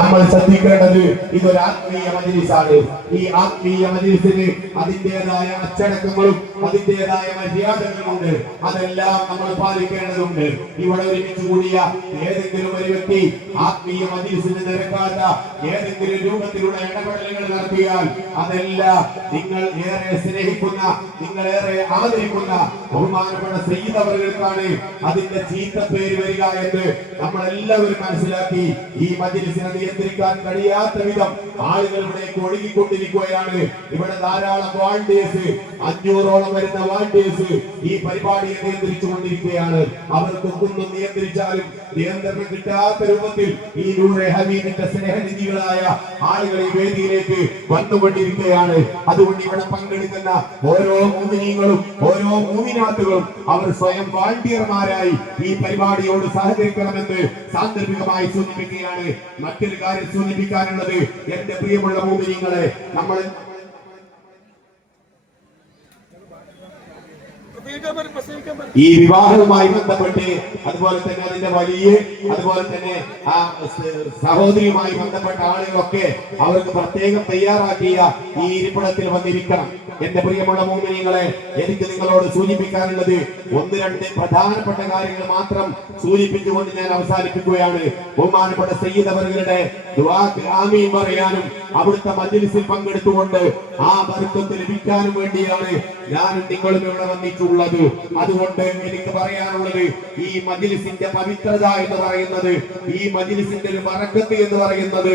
നമ്മൾ ശ്രദ്ധിക്കേണ്ടത് ഇതൊരു ആത്മീയ മജ്‌ലിസാണ്. ഈ ആത്മീയ മജ്‌ലിസിന് അതിൻ്റെതായ അച്ചടക്കങ്ങളും അതിൻ്റെതായ മര്യാദകളുമുണ്ട്. അതെല്ലാം നമ്മൾ പാലിക്കേണ്ടതുണ്ട്. ഇവിടെ ഒരുമിച്ച് കൂടിയ ഏതെങ്കിലും ഒരു വ്യക്തി ആത്മീയ മജ്‌ലിസിന് നിരക്കാത്ത ഏതെങ്കിലും രൂപത്തിലുള്ള ഇടപെടലുകൾ നടത്തിയാൽ അതെല്ലാം നിങ്ങൾ ഏറെ സ്നേഹിക്കുന്ന, നിങ്ങൾ ഏറെ ആദരിക്കുന്ന ബഹുമാനപ്പെട്ട സയ്യിദ് അവർകൾക്കാണ് അതിന്റെ ചീത്ത പേര് വരിക എന്ന് നമ്മൾ എല്ലാവരും മനസ്സിലാക്കി ഈ മജ്‌ലിസിനെ നിയന്ത്രിക്കാൻ കഴിയാത്ത വിധം ആളുകൾ ഇവിടേക്ക് ഒഴുകിക്കൊണ്ടിരിക്കുകയാണ്. ഇവിടെ ധാരാളം വാളണ്ടിയേഴ്സ്, 500ഓളം വരുന്ന വാളണ്ടിയേഴ്സ് ഈ പരിപാടിയെ നിയന്ത്രിച്ചു കൊണ്ടിരിക്കുകയാണ്. അവർക്കൊന്നും നിയന്ത്രിച്ചാലും നിയന്ത്രണം കിട്ടാത്ത രൂപത്തിൽ ഈ നൂറെ ഹബീബിന്റെ സ്നേഹനിധികളായ ആളുകൾ ഈ വേദിയിലേക്ക് വന്നുകൊണ്ടിരിക്കുകയാണ്. അതുകൊണ്ട് ഇവിടെ പങ്കെടുക്കുന്ന ഓരോ മുഅ്മിനീങ്ങളും ഓരോ മുഅ്മിനാത്തുകളും അവർ സ്വയം വാളണ്ടിയർമാരായി ഈ പരിപാടിയോട് സഹകരിക്കണമെന്ന് സാന്ദർഭികമായി സൂചിപ്പിക്കുകയാണ്. മറ്റൊരു കാര്യം സൂചിപ്പിക്കാനുള്ളത്, എന്റെ പ്രിയമുള്ള മുഅ്മിനീങ്ങളെ, നമ്മൾ ഈ വിവാഹവുമായി ബന്ധപ്പെട്ട് അതുപോലെ തന്നെ അതിന്റെ വലിയ അതുപോലെ തന്നെ ആ സഹോദരിയുമായി ബന്ധപ്പെട്ട ആളുകളൊക്കെ അവർക്ക് പ്രത്യേകം തയ്യാറാക്കിയ ഈ ഇരിപ്പിടത്തിൽ വന്നിരിക്കണം. എന്റെ പ്രിയമുള്ള മുഅ്മിനീങ്ങളെ, എനിക്ക് നിങ്ങളോട് സൂചിപ്പിക്കാനുള്ളത് ഒന്ന് രണ്ട് പ്രധാനപ്പെട്ട കാര്യങ്ങൾ മാത്രം സൂചിപ്പിച്ചുകൊണ്ട് ഞാൻ അവസാനിപ്പിക്കുകയാണ്. ബഹുമാനപ്പെട്ട സയ്യിദ് അവരുടെ ദുആക്ക് ആമീൻ പറയാനും അവിടുത്തെ മജ്‌ലിസിൽ പങ്കെടുത്തുകൊണ്ട് ആ ബർക്കത്ത് ലഭിക്കാനും വേണ്ടിയാണ് ഞാനും നിങ്ങളും ഇവിടെ വന്നിട്ടുള്ളത്. അതുകൊണ്ട് എനിക്ക് പറയാനുള്ളത്, ഈ മജ്‌ലിസിന്റെ പവിത്രത എന്ന് പറയുന്നത്, ഈ മജ്‌ലിസിന്റെ ഒരു ബറക്കത്ത് എന്ന് പറയുന്നത്